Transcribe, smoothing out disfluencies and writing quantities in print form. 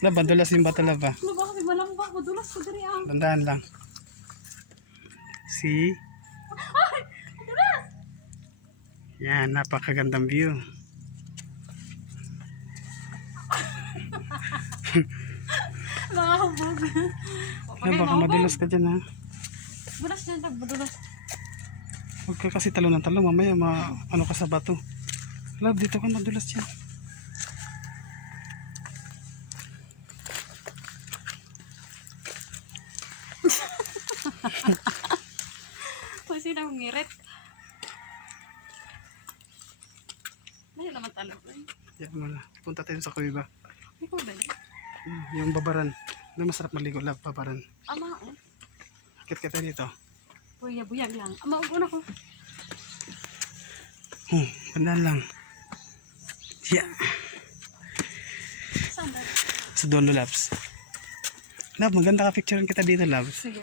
Lab, madulas yung bato, lab, ah. Ano ba kasi walang ba? Madulas ko diri ang. Tandaan lang. See? Ay! Madulas! Yan, napakagandang view. Nakahubog. Lab, baka madulas ka dyan, ha. Madulas dyan, madulas. Huwag ka kasi talo ng talo, mamaya ano ka sa bato. Lab, dito ka madulas yan. Kasi na ngirit. Ngayon naman talo ko eh. Yan mo na. Punta tayo sa kuiba. Ikaw ba yun? Yung babaran. Na masarap maligo, lab, babaran. Ama oh. Akit ka tayo dito. Buyag lang. Ama upo na ko. Tandaan lang. Yeah. Saan ba? Sa dulo, labs. Lab, maganda ka picturean kita dito, labs. Sige.